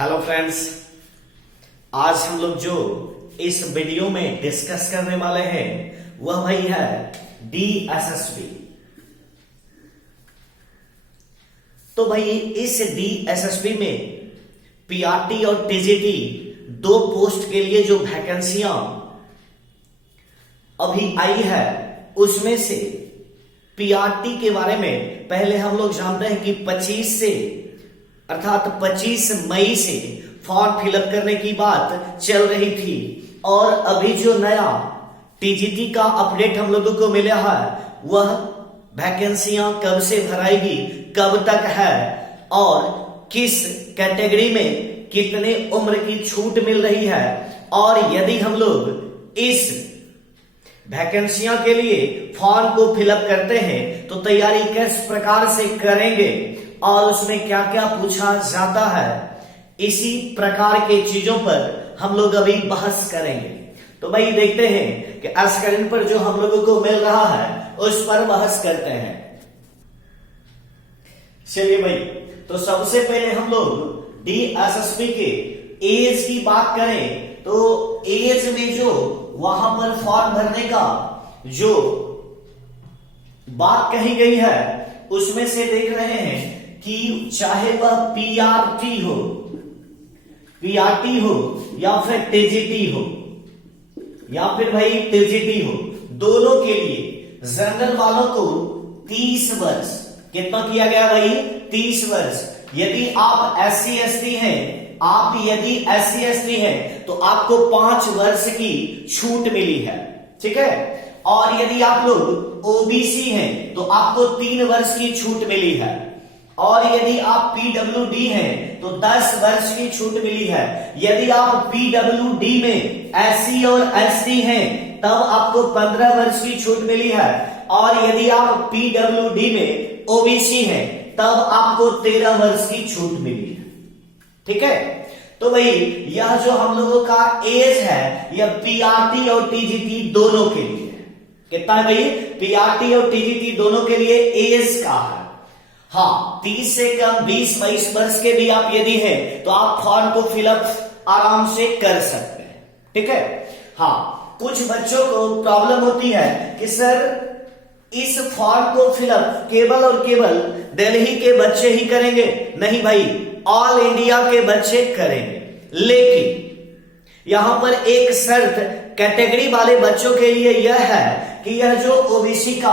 Hello friends, आज हम लोग जो इस वीडियो में डिस्कस करने वाले हैं वह भाई है DSSP। तो भाई इस DSSP में PRT और TGT दो पोस्ट के लिए जो वैकेंसियां अभी आई है उसमें से PRT के बारे में पहले हम लोग जानते हैं कि 25 से अर्थात 25 मई से फॉर्म फिलअप करने की बात चल रही थी और अभी जो नया TGT का अपडेट हम लोगों को मिला है वह वैकेंसियां कब से भराएगी, कब तक है और किस कैटेगरी में कितने उम्र की छूट मिल रही है और यदि हम लोग इस वैकेंसियां के लिए फॉर्म को फिलअप करते हैं तो तैयारी किस प्रकार से करेंगे और उसमें क्या क्या पूछा जाता है, इसी प्रकार के चीजों पर हम लोग अभी बहस करेंगे। तो भाई देखते हैं कि स्क्रीन पर जो हम लोगों को मिल रहा है उस पर बहस करते हैं। चलिए भाई, तो सबसे पहले हम लोग DSSP के एज की बात करें तो एज में जो वहां पर फॉर्म भरने का जो बात कही गई है उसमें से देख रहे हैं कि चाहे वह PRT हो या फिर TGT हो या फिर भाई TGT हो, दोनों के लिए जनरल वालों को 30 वर्ष, कितना किया गया भाई 30 वर्ष। यदि आप SC/ST हैं, यदि SC/ST हैं तो आपको 5 वर्ष की छूट मिली है, ठीक है। और यदि आप लोग OBC हैं तो आपको 3 वर्ष की छूट मिली है और यदि आप PWD हैं तो 10 वर्ष की छूट मिली है। यदि आप PWD में SC और ST हैं तब आपको 15 वर्ष की छूट मिली है और यदि आप PWD में OBC हैं तब आपको 13 वर्ष की छूट मिली है, ठीक है। तो भाई यह जो हम लोगों का एज है यह PRT और TGT दोनों के लिए है। कितना है भाई? PRT और TGT दोनों के लिए एज का है। हाँ, 30 से कम 20-22 वर्ष के भी आप यदि हैं तो आप फॉर्म को फिलअप आराम से कर सकते हैं, ठीक है। हाँ, कुछ बच्चों को प्रॉब्लम होती है कि सर इस फॉर्म को फिलअप केवल और केवल दिल्ली के बच्चे ही करेंगे। नहीं भाई, ऑल इंडिया के बच्चे करेंगे, लेकिन यहां पर एक शर्त कैटेगरी वाले बच्चों के लिए यह है कि यह जो OBC का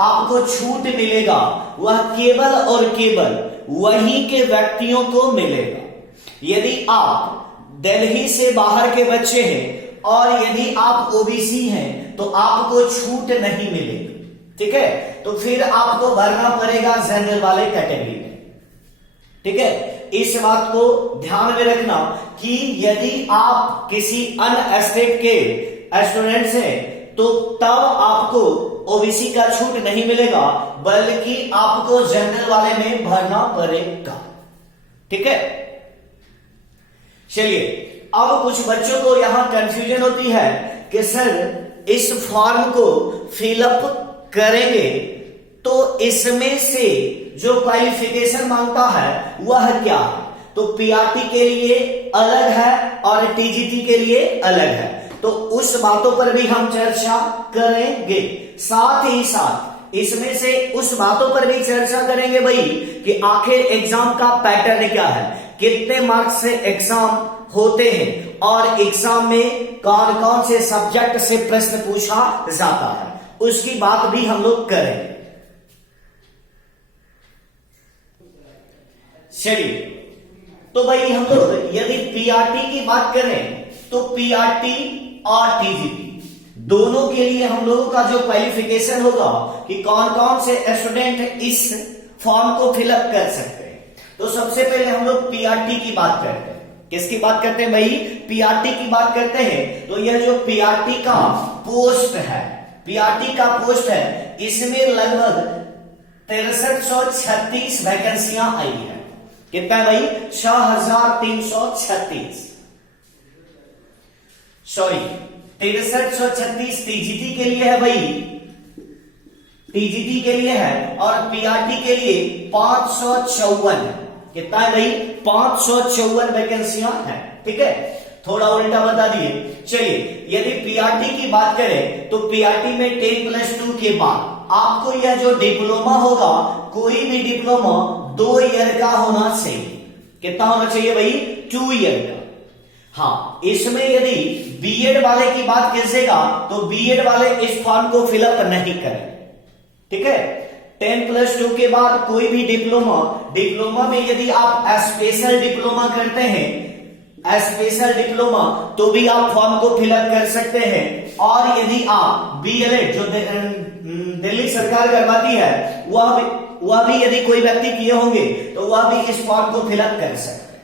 आपको छूट मिलेगा वह केवल और केवल वही के व्यक्तियों को मिलेगा। यदि आप दिल्ली से बाहर के बच्चे हैं और यदि आप OBC हैं तो आपको छूट नहीं मिलेगी, ठीक है। तो फिर आपको भरना पड़ेगा जनरल वाले कैटेगरी में, ठीक है। इस बात को ध्यान में रखना कि यदि आप किसी अन्य स्टेट के स्टूडेंट्स हैं तो तब आपको OBC का छूट नहीं मिलेगा बल्कि आपको जनरल वाले में भरना पड़ेगा, ठीक है। चलिए, अब कुछ बच्चों को यहां कंफ्यूजन होती है कि सर इस फॉर्म को फिलअप करेंगे तो इसमें से जो क्वालिफिकेशन मांगता है वह क्या है। तो PRT के लिए अलग है और TGT के लिए अलग है, तो उस बातों पर भी हम चर्चा करेंगे। साथ ही साथ इसमें से उस बातों पर भी चर्चा करेंगे भाई कि आखिर एग्जाम का पैटर्न क्या है, कितने मार्क्स से एग्जाम होते हैं और एग्जाम में कौन कौन से सब्जेक्ट से प्रश्न पूछा जाता है, उसकी बात भी हम लोग करेंगे। चलिए, तो भाई हम लोग यदि PRT की बात करें तो PRT और TGT दोनों के लिए हम लोगों का जो क्वालिफिकेशन होगा कि कौन कौन से स्टूडेंट इस फॉर्म को फिलअप कर सकते हैं। तो सबसे पहले हम लोग PRT की बात करते हैं। किसकी बात करते हैं भाई? PRT की बात करते हैं। तो यह जो PRT का पोस्ट है, PRT का पोस्ट है, इसमें लगभग 6336 वैकेंसियां आई है। कितना है भाई? 6336, सॉरी 6336 TGT के लिए है भाई, TGT के लिए है और PRT के लिए 554 कितना है भाई? 554 वैकेंसियां हैं। ठीक है, थोड़ा उल्टा बता दिए। चलिए, यदि पीआरटी की बात करें तो पीआरटी में 10+2 के बाद आपको यह जो डिप्लोमा होगा, कोई भी डिप्लोमा 2 ईयर का होना चाहिए। कितना होना चाहिए भाई? 2 ईयर का। हाँ, इसमें यदि बीएड वाले की बात कीजिएगा तो बीएड वाले इस फॉर्म को फिलअप नहीं करें। ठीक है, 10+2 के बाद कोई भी डिप्लोमा में यदि आप स्पेशल डिप्लोमा करते हैं, स्पेशल डिप्लोमा, तो भी आप फॉर्म को फिलअप कर सकते हैं। और यदि आप बीएलएड जो दिल्ली सरकार करवाती है, वह भी यदि कोई व्यक्ति किए होंगे तो वह भी इस फॉर्म को फिलअप कर सकते हैं।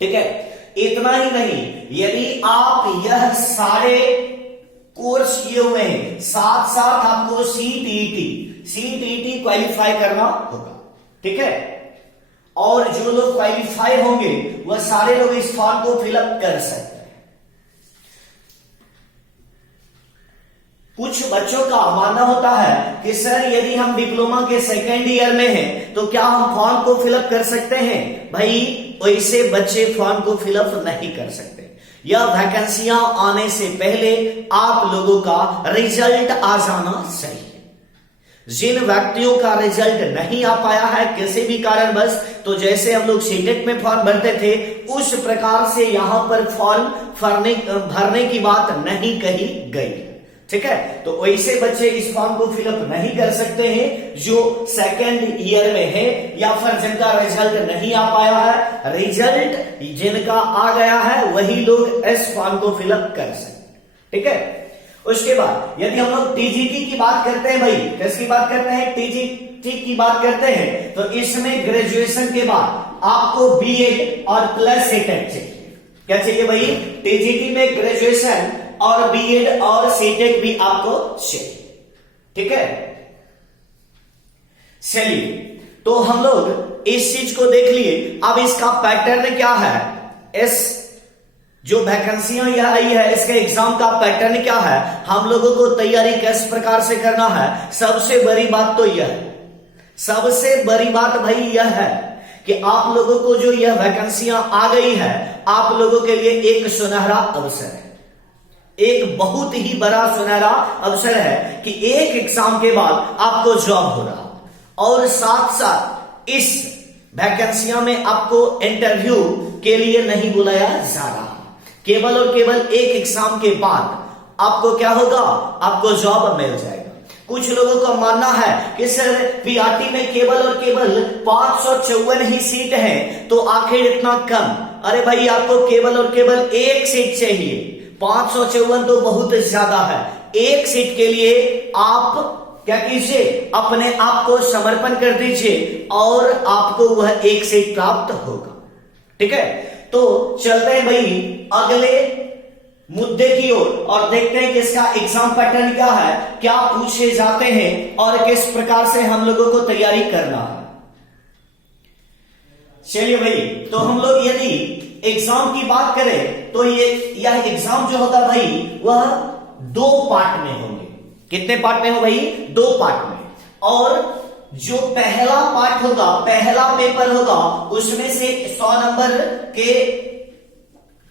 ठीक है, इतना ही नहीं, यदि आप यह सारे कोर्स किए हुए हैं, साथ साथ आपको सीटीईटी क्वालिफाई करना होगा। ठीक है, और जो लोग क्वालिफाई होंगे वह सारे लोग इस फॉर्म को फिलअप कर सकते हैं। कुछ बच्चों का मानना होता है कि सर यदि हम डिप्लोमा के सेकेंड ईयर में हैं तो क्या हम फॉर्म को फिलअप कर सकते हैं? भाई, वैसे बच्चे फॉर्म को फिलअप नहीं कर सकते। यह वैकेंसियां आने से पहले आप लोगों का रिजल्ट आ जाना चाहिए। जिन व्यक्तियों का रिजल्ट नहीं आ पाया है किसी भी कारणवश, तो जैसे हम लोग सीटेट में फॉर्म भरते थे उस प्रकार से यहां पर फॉर्म भरने की बात नहीं कही गई। ठीक है, तो वैसे बच्चे इस फॉर्म को फिलअप नहीं कर सकते हैं जो सेकेंड ईयर में है या फिर जिनका रिजल्ट नहीं आ पाया है। रिजल्ट जिनका आ गया है वही लोग इस फॉर्म को फिलअप कर सकते। ठीक है, उसके बाद यदि हम लोग टीजीटी की बात करते हैं, भाई किसकी बात करते हैं? टीजीटी की बात करते हैं, तो इसमें ग्रेजुएशन के बाद आपको बीएड और प्लस सीटेट चाहिए। क्या चाहिए भाई? टीजीटी में ग्रेजुएशन और बीएड और सीटेट भी आपको चाहिए। ठीक है, चलिए, तो हम लोग इस चीज को देख लिए। अब इसका पैटर्न क्या है? इस जो वैकेंसियां यह आई है, इसके एग्जाम का पैटर्न क्या है, हम लोगों को तैयारी किस प्रकार से करना है? सबसे बड़ी बात तो यह है, सबसे बड़ी बात भाई यह है कि आप लोगों को जो यह वैकेंसियां आ गई है, आप लोगों के लिए एक सुनहरा अवसर है, एक बहुत ही बड़ा सुनहरा अवसर है कि एक एग्जाम के बाद आपको जॉब हो रहा और साथ साथ इस वैकेंसियां में आपको इंटरव्यू के लिए नहीं बुलाया जा रहा। केवल और केवल एक एग्जाम के बाद आपको क्या होगा? आपको जॉब मिल जाएगा। कुछ लोगों का मानना है कि सर पीआरटी में केवल और केवल 554 ही सीट है, तो आखिर इतना कम? अरे भाई, आपको केवल और केवल एक सीट चाहिए। 554 तो बहुत ज्यादा है। एक सीट के लिए आप क्या कीजिए? अपने आप को समर्पण कर दीजिए और आपको वह एक सीट प्राप्त होगा। ठीक है, तो चलते हैं भाई अगले मुद्दे की ओर और देखते हैं कि इसका एग्जाम पैटर्न क्या है, क्या पूछे जाते हैं और किस प्रकार से हम लोगों को तैयारी करना है। चलिए भाई, तो हम लोग यदि एग्जाम की बात करें तो यह एग्जाम जो होगा भाई वह 2 पार्ट में होंगे। कितने पार्ट में हो भाई? 2 पार्ट में। और जो पहला पार्ट होगा, पहला पेपर होगा, उसमें से 100 नंबर के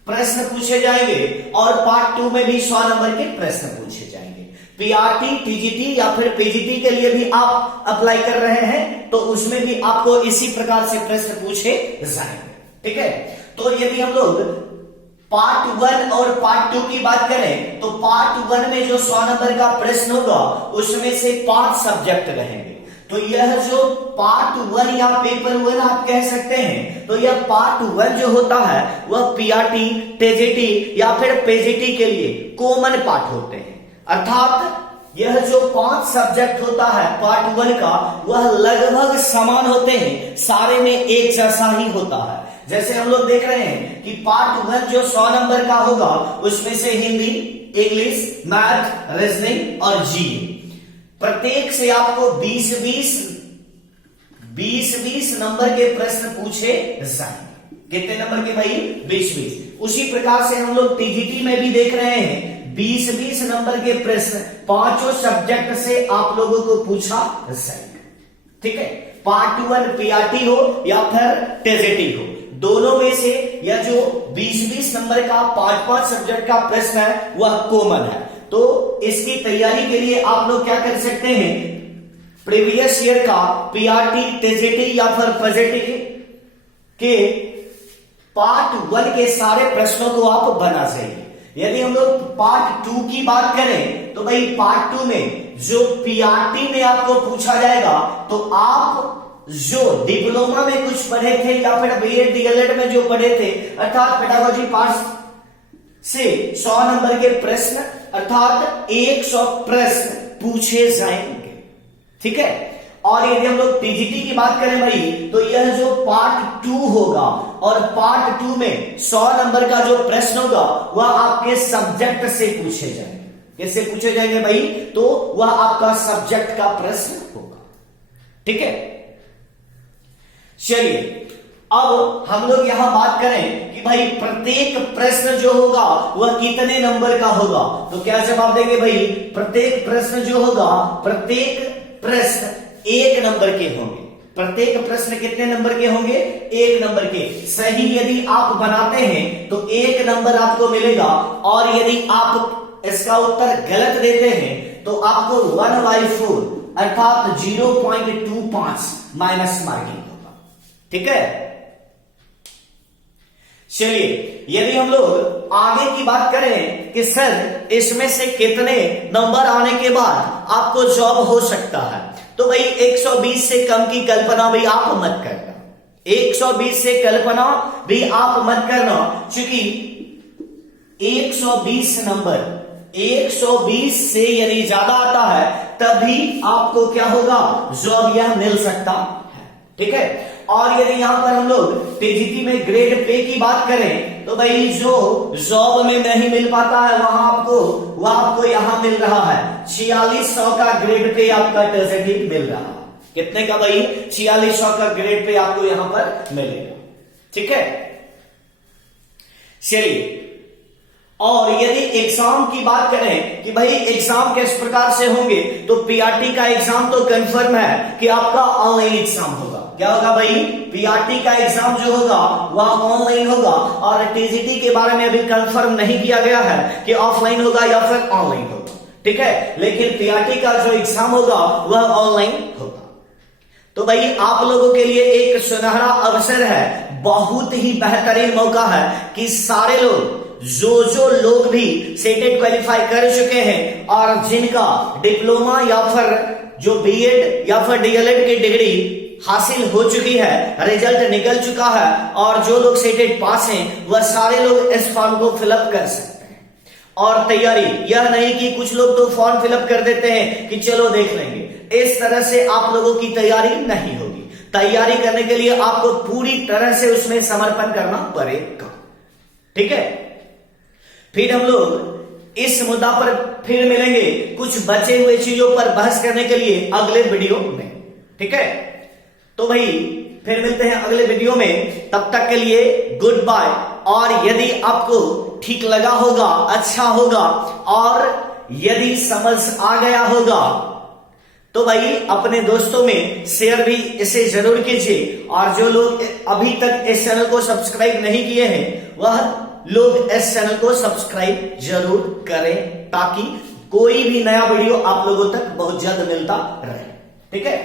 प्रश्न पूछे जाएंगे और पार्ट 2 में भी 100 नंबर के प्रश्न पूछे जाएंगे। पीआरटी, टीजीटी या फिर पीजीटी के लिए भी आप अप्लाई कर रहे हैं तो उसमें भी आपको इसी प्रकार से प्रश्न पूछे जाएंगे। ठीक है, तो यदि हम लोग पार्ट 1 और पार्ट 2 की बात करें तो पार्ट 1 में जो 100 नंबर का प्रश्न होगा उसमें से 5 सब्जेक्ट रहेंगे। तो यह जो पार्ट 1 या पेपर 1 आप कह सकते हैं, तो यह पार्ट 1 जो होता है वह पीआरटी, टीजीटी या फिर पीजीटी के लिए कॉमन पार्ट होते हैं। अर्थात यह जो 5 सब्जेक्ट होता है पार्ट 1 का, वह लगभग समान होते हैं, सारे में एक जैसा ही होता है। जैसे हम लोग देख रहे हैं कि पार्ट 1 जो 100 नंबर का होगा उसमें से हिंदी, इंग्लिश, मैथ, रीजनिंग और जीके, प्रत्येक से आपको 20-20 नंबर के प्रश्न पूछे जाएंगे। कितने नंबर के भाई? 20-20। उसी प्रकार से हम लोग टीजीटी में भी देख रहे हैं 20-20 नंबर के प्रश्न 5 सब्जेक्ट से आप लोगों को पूछा जाएगा। ठीक है, पार्ट 1 पीआरटी हो या फिर टीजीटी हो, दोनों में से या जो 20-20 नंबर का 5-5 सब्जेक्ट का प्रश्न है वह कॉमन है। तो इसकी तैयारी के लिए आप लोग क्या कर सकते हैं, प्रीवियस ईयर का पीआरटी, टीजीटी या फिर पीजीटी के पार्ट 1 के सारे प्रश्नों को आप बना सकेंगे। यदि हम लोग पार्ट 2 की बात करें तो भाई पार्ट 2 में जो पीआरटी में आपको पूछा जाएगा, तो आप जो डिप्लोमा में कुछ पढ़े थे या फिर बीएड डीएलएड में जो पढ़े थे, अर्थात पेडागोजी पार्ट से 100 नंबर के प्रश्न अर्थात 100 प्रश्न पूछे जाएंगे, ठीक है। और यदि हम लोग टीजीटी की बात करें भाई, तो यह जो पार्ट 2 होगा और पार्ट 2 में 100 नंबर का जो प्रश्न होगा वह आपके सब्जेक्ट से पूछे जाएंगे। कैसे पूछे जाएंगे भाई, तो वह आपका सब्जेक्ट का प्रश्न होगा, ठीक है। चलिए अब हम लोग यहां बात करें कि भाई प्रत्येक प्रश्न जो होगा वह कितने नंबर का होगा, तो क्या जवाब देंगे भाई, प्रत्येक प्रश्न जो होगा, प्रत्येक प्रश्न 1 नंबर के होंगे। प्रत्येक प्रश्न कितने नंबर के होंगे, 1 नंबर के। सही यदि आप बनाते हैं तो 1 नंबर आपको मिलेगा, और यदि आप इसका उत्तर गलत देते हैं तो आपको 1/4 अर्थात 0.25 माइनस मार्किंग होगा, ठीक है। चलिए यदि हम लोग आगे की बात करें कि सर इसमें से कितने नंबर आने के बाद आपको जॉब हो सकता है, तो भाई 120 से कम की कल्पना भी आप मत करना, 120 से कल्पना भी आप मत करना, क्योंकि 120 नंबर 120 से यदि ज्यादा आता है तभी आपको क्या होगा, जॉब यह मिल सकता है, ठीक है। और यदि यहां पर हम लोग टीजीटी में ग्रेड पे की बात करें तो भाई जो जॉब में नहीं मिल पाता है वह आपको यहां मिल रहा है 4600 का ग्रेड पे आपका टीजीटी मिल रहा है। कितने का भाई, 4600 का ग्रेड पे आपको यहां पर मिलेगा, ठीक है। चलिए और यदि एग्जाम की बात करें कि भाई एग्जाम किस प्रकार से होंगे, तो पीआरटी का एग्जाम तो कंफर्म है कि आपका ऑनलाइन एग्जाम होगा। क्या होगा भाई, पीआरटी का एग्जाम जो होगा वह ऑनलाइन होगा, और टीजीटी के बारे में अभी कंफर्म नहीं किया गया है कि ऑफलाइन होगा या फिर ऑनलाइन होगा, ठीक है। लेकिन पीआरटी का जो एग्जाम होगा वह ऑनलाइन होगा। तो भाई आप लोगों के लिए एक सुनहरा अवसर है, बहुत ही बेहतरीन मौका है कि सारे लोग जो लोग भी सेटेट क्वालिफाई कर चुके हैं और जिनका डिप्लोमा या फिर जो बीएड या फिर डीएलएड की डिग्री हासिल हो चुकी है, रिजल्ट निकल चुका है, और जो लोग सेटेट पास हैं वह सारे लोग इस फॉर्म को फिलअप कर सकते हैं। और तैयारी यह नहीं कि कुछ लोग तो फॉर्म फिलअप कर देते हैं कि चलो देख लेंगे, इस तरह से आप लोगों की तैयारी नहीं होगी। तैयारी करने के लिए आपको पूरी तरह से उसमें समर्पण करना पड़ेगा, ठीक है। फिर हम लोग इस मुद्दा पर फिर मिलेंगे कुछ बचे हुए चीजों पर बहस करने के लिए अगले वीडियो में, ठीक है। तो भाई फिर मिलते हैं अगले वीडियो में, तब तक के लिए गुड बाय। और यदि आपको ठीक लगा होगा, अच्छा होगा, और यदि समझ आ गया होगा तो भाई अपने दोस्तों में शेयर भी इसे जरूर कीजिए। और जो लोग अभी तक इस चैनल को सब्सक्राइब नहीं किए हैं वह लोग इस चैनल को सब्सक्राइब जरूर करें, ताकि कोई भी नया वीडियो आप लोगों तक बहुत जल्द मिलता रहे, ठीक है।